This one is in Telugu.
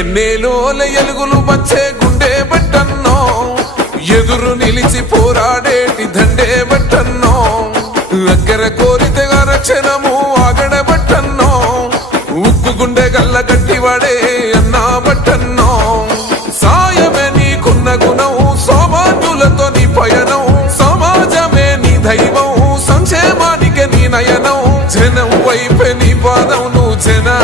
ఎన్నేలోల ఎలుగులు వచ్చే గుండె బట్టన్నో, ఎదురు నిలిచి పోరాడేటి దండే బట్టన్నో, అగ్గర కోరితే రక్షణము ఆగడ బట్టన్నో, ఉక్కు గుండె గల్ల గట్టివాడే అన్నా బట్టన్నో. సాయమే నీకున్న గుణం, సౌమాన్యులతో నీ పయనం, సమాజమే నీ దైవం, సంక్షేమానికి నీ నయనం, జనం వైపే నీ పాదం, నువ్వు జనా